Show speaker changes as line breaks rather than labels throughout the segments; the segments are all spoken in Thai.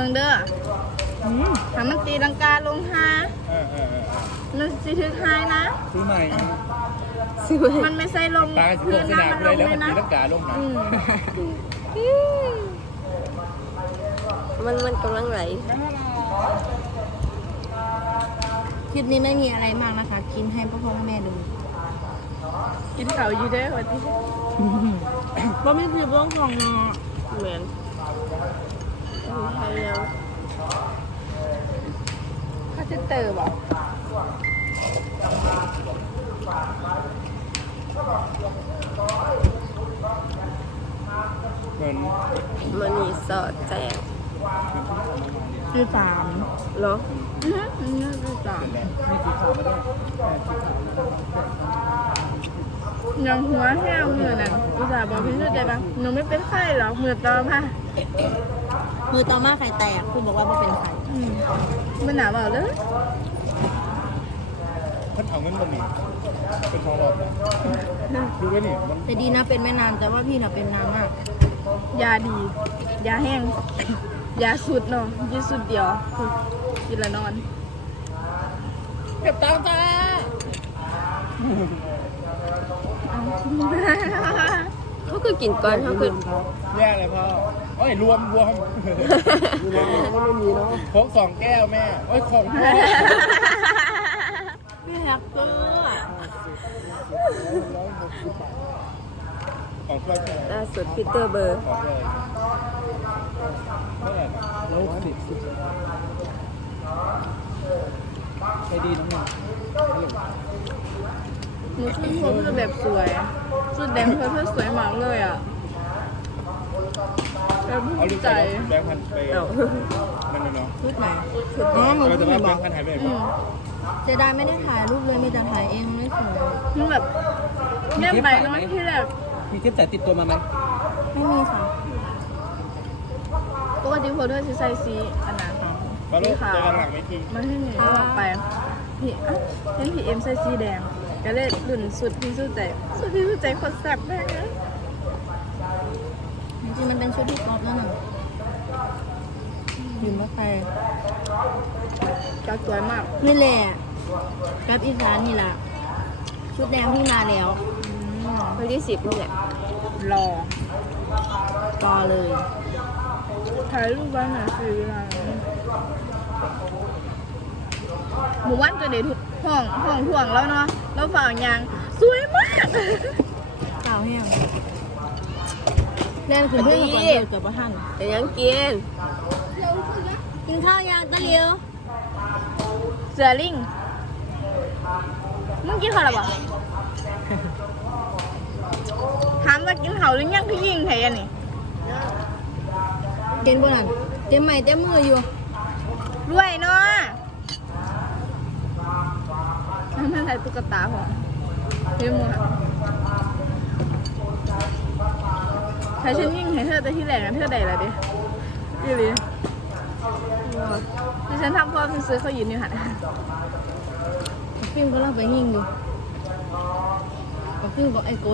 มืองเด้อถ้ามันตีลังกาลงหามันสิถึกหายนะ
ซื้อใหม่
มันไม่ใช่ลง
ตาสิ
พื้
บ
น
ส
นะ
นาม
มัน
เล
ล
ย
ง
แล้ว
เล
มัน
ย
ตี
นะ
ลังกาลงมา
มันกำลังไหล
คลิปนี้ไม่มีอะไรมากนะคะ กินให้พ่อแม่ดู
กินเขาอยู่เด้อวันที่
ก็ไม่คือเรื่องของ
เหมือนไทยแล้ว
ข้าจะเตอร์บอก
เหมือน
มันมีสอดแจก
คือ3
เหรอ
น่าจะต่าง
นี่สีขาวมาด้วย
ยังหัวแห้วมือนั่นอุตส่าห์บอกพี่ช่วยใจปะหนูไม่เป็นไข้หรอกมือตอมา
มือต่อมาไข่แตกคุณบอกว่าไม่เป็นไข่
มันหนาบอกเลย
ท่านเอาเงินบะหมี่เป็นทองหลอดนะดูไว้นี่มัน
แต่ดีนะเป็นไม่นานแต่ว่าพี่น่ะเป็นนานมาก
ยาดียาแห้งยาสุดเนาะยืดสุดเดียวกินแล้วนอน
เก็บตังค์จ้า
เขาคือกินก่อนเขาคือ
แย่เลยพ่อโอ้ยรวมไม่มีเนาะโค้ก2 แก้วแม่โอ้ยของพ่อ
พี่แฮกเกอร์
ของพ่อใช่ไหม
ล่าสุดพีเตอร์เบอร์
ของเลยเท่าไหร่นะ110ใจดีน้องเนี่ย
หนูชุดหัวเพื่อแบบสวยชุดแดงเพื่อสวยมากเลยอ่ะแบบ
เอา
ภู
ลู
มิ
ก
ใจ
ใจแบงค์พันไป
เอา
นั่นเนาะ
ชุดไหน
ชุด
อ๋อหนู
เรา
ชุ
จะ
ดไหน
ว่า
บ
แบอก งค์พันหายไปไหน
อื
บ้าง
ม
เจไดายไม่ได้ถ่ายรูปเลยมีแต่ถ่ายเองไม่สวย
มันแบบเนี่ยใบน้อยที่แบบ
มีเทปสายติดตัวมาไหม
ไม่มีค่ะ
ปกติโพสด้วยสีใส่สีอันนั้นค่ะ
มาลู
สี
ก
ขาว
เจอกันหลังไม่ที
มันให้หนูออกไปพี่อ่ะเห็นพี่เอ็มใส่สีแดงก็เลยหลุ่นสุดพี่สู้ใจคนแซ่บมากเลย
จริงๆมันเป็นชุดที่กรอบแล้วน่ะยืนมาใส่
ก็สวยมาก
นี่แหละกับอีสานนี่แหละชุดแดงที่มาแล้ว
วันที่10นี่แหละ
รอ
ต่อเลย
ถ่ายรูปบ้างหน่อยสิเวลาหมู่บ้านก็เด็ดทุกห้องถ่วงแล้วเนาะแล้วฝั่งยางสวยมาก
เปล่าแห้งแรงคือเพื่อนก่อนเดียวเกือบประทัน
แต่ยังกิน
กินข้าวยางตะเลียว
เสือลิงมึงกินข้าวหรือเปล่าถามว่ากินข้าวหรือยังพี่ยิงไทยอันนี้
เกินบนนั้นเต็มไม้เต็มมืออยู่
รวยเนาะนั่นอะไรตุ๊กตาเหรอเฮ้ยมึงใครฉันยิ่งให้เธอแต่ที่แหลงกันเธอใดละดิยี่ลีที่ฉันทำพ่อซื้อเขายืนอยู่หัน
ฟิล์มก็เล่าไปยิงดูฟิล์มบอกไอ้กด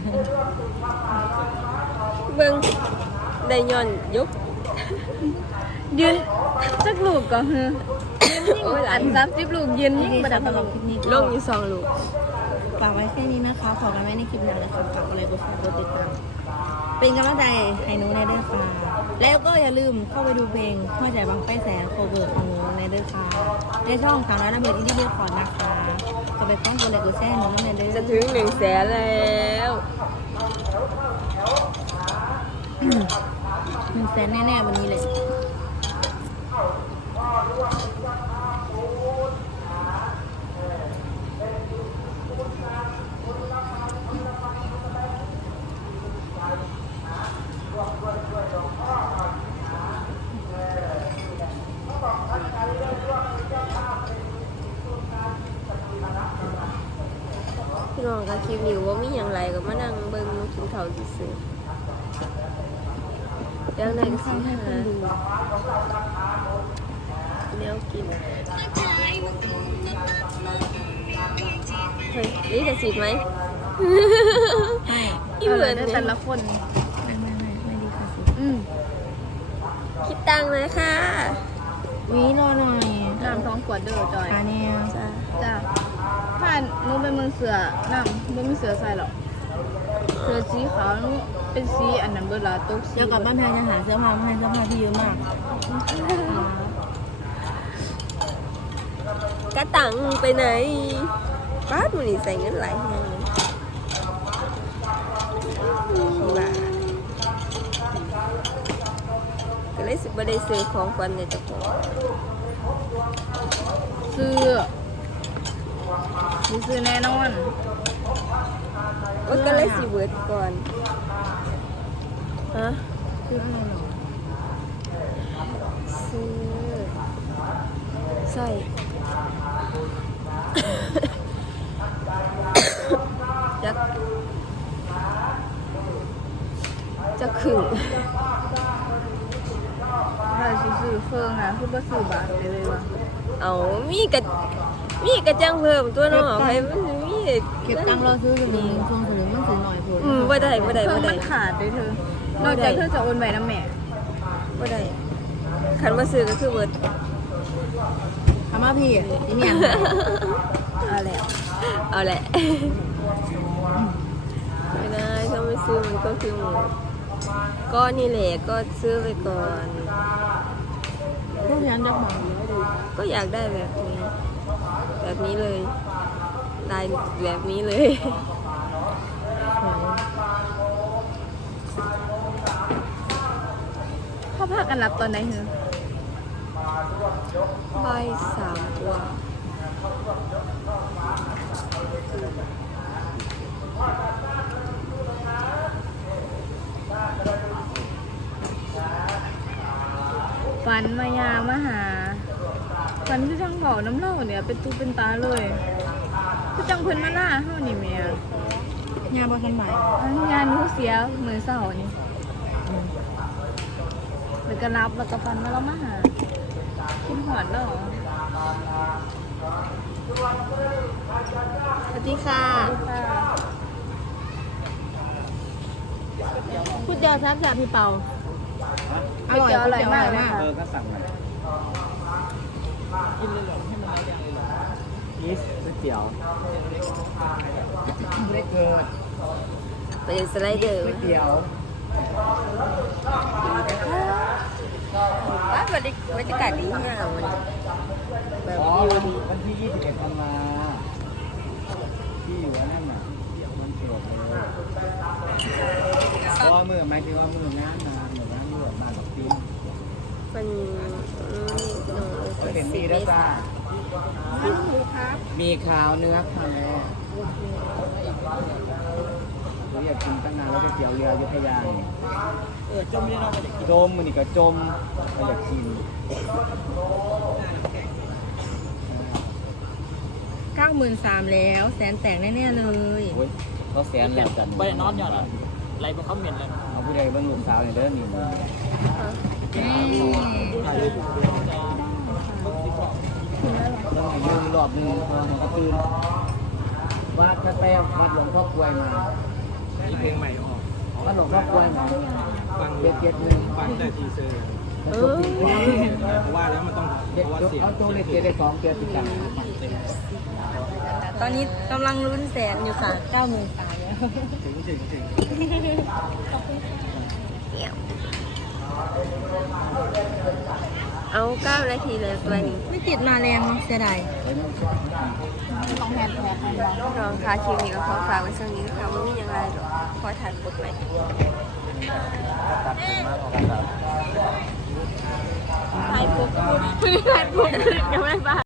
เบิ่งได้ย้อนยุก
ยืนสักลูกก่อนเฮ้ยอัน30 ลูกยืนยิ่งประดับ
สำหรับคลิปนี้
ลงอยู่2 ลูก
ฝากไว้แค่นี้นะคะขอกันไว้ในคลิปหน้าเลยค่ะฝากอะไรกดแชร์กดติดตามเป็นกำลังใจให้หนูในเด้อค่ะแล้วก็อย่าลืมเข้าไปดูเพลงหัวใจบางไฟแสงโคเวอร์ของหนูในเด้อค่ะในช่อง300ระเบิดอินดี้เบอร์คอร์ดนะคะจะไปฟ้องตัวเล็กกดแชร์หนูในเด้อ
จะถึง100,000แล้ว
100,000แน่ๆวันนี้เลย
พี่น้องก็คลิปนี้ว่ามีอย่างไรก็มานั่งเบิ่งกินข้าวซื่อๆเดี๋ยวไหนก็สิหาแนวกินเฮ้ยนี่จะสิทธิ์ไหม อีเหมือน
แต่
เนี่ย
ละคน
ไม่ดีค่ะสิ
อืม
คิดตังค์เลยค่ะ
วีรอหน่อย
น้ำท้องขวดเด้อจอย
อันนี้
จ้า
จ้าผ่านหนูไปเมืองเสือน้ำบ่มีเสือใส่หรอกเสือสีขาวหนูเป็นสีอันนั้นเบิดละตกสี
เดี๋ยวกลับบ้านแพงจะหาเสื้อผ้ามาให้เสื้อผ้าที่เยอะมาก
กระตังไปไหนป้าดูนี่ใส่เงินหลายแฮงว่าก็เลยสิบ่ได้ซื้อของขวัญในเจ้าของ
ซื้อซื้อแน่นอน
ว่าก็เลยสิเบิดก่อนฮะ
คืออะไรหรอ
ซื้อใส่ จะขึง
ถ้าสิซื้อเฟิงอ่ะคือบ่ซื้อบาทไปเลยวะ
เอามีกระจังเพิ่มตัวเนาะไปมันมี
เก็บตังค์รอซื้ออยู่นี่ช่วงสลึงมันซื้อหน่อยพูด
บ่ได้
เฟิงมันขาดเลยเธอนอกจากเธอจะโอนใบน้ำแม่
บ่ได้คันมาซื้อก็คือเบิด
ทำมาพี่ที่เนี่ย
เอาแล้ว
เอาแหละ ไม่ได้ถ้าไม่ซื้อมันก็คือหมดก็นี่แหละก็ซื้อไปก่อน
พวกนั้นจะบอก
ก็อยากได้แบบนี้ แบบนี้เลยลายแบบนี้เลย
พ่อพากันรับตอนไหนเหรอ
ใบสามกว่า
ฝันมายามาหาฝันคือจังเบาน้ำเล่าเนี่ยเป็นตูเป็นตาเลยคือจังเพิ่นมาล่าเฮานี่แม่
งานบอทันใหม่
อันงานหนูเสียมื้อเช้านี่แล้วก็รับแล้วก็ฝันว่าเรามาหาคิดหอดเนาะ
สวัสดีค่ะพูดเดียวซับจากพี่เปาอร่อย
อร่อยมากเลยค่ะ
ก็สั่งหน่อยกินเลยเหรอให้มันอะไรอย่างเลยเหรอยีสต์ก๋วยเตี๋ยวไม่ได้เกิด
เป็นสไลเดอร์
ก๋วยเตี๋ยว
ว่าบรรยากาศดีเนี่ยมันแบบ
อ๋อ
วิวดี
วันที่21ธันวาที่อยู่อันนั่นน่ะมันเกิดเลยเพราะว่ามือหมายถึงว่ามืองานมาเหมือนงานรวดมากับทีม
มันหนู
ก็เห็นมีแล้วจ้า
ครับ
มีขาวเนื้อค่ะแม่เราอยากกินตั้งนานแล้วก๋วยเตี๋ยวเรืออยุธยาเนี่ยจมนี่เราก็อยากกินจมมันนี่ก็จมเราอยากกิน
93,000แล้วแสนแตกแน่ๆเลย
โอ้ยเขาแสนแล้วกัน
ไปนอนอย่างไรไรไปคอมเมนต์เลย
เอาผู้ใดเบิ่งลูกสาวเนี่ยเด้อนี่มึง
ถ่ายรูป
ต้องให้ยืนรอบนึงพอมันก็ตื่นวัดพระแต้มวัดหลวงพ่อกลวยมา
มีเพลงใหม่ออก
วัดหลวงพ่อกลวยมา
ฟัง
771
ฟังแต่ทีเซอร์
มันจบที่
เพราะว่าแล้วมันต้องเพ
เด็ก
ราะว่า
จบ
เสียง
เอาตัวเลขเจ็ดได้2เจ็ดติดกัน
ตอนนี้กำลังลุ้นแสนอยู่ค่ะ93,000แล้ว
ถึง
เอา9 นาทีเลยตัวนี้
ไม่ติดมาแรงเนาะเสียดาย
ต้องแฮนด์แท็กให้บ่
รองคาคลิปนี้ก็ขอฝากไว้ช่วงนี้นะคะว่ามีอย่างไรหรอกขอถ่ายกดไว้
ตัดผมมากกว่ากัน
ถ่ายปุ๊บไม่ได้ถ่ายปุ๊บยังไม่ได้บ้า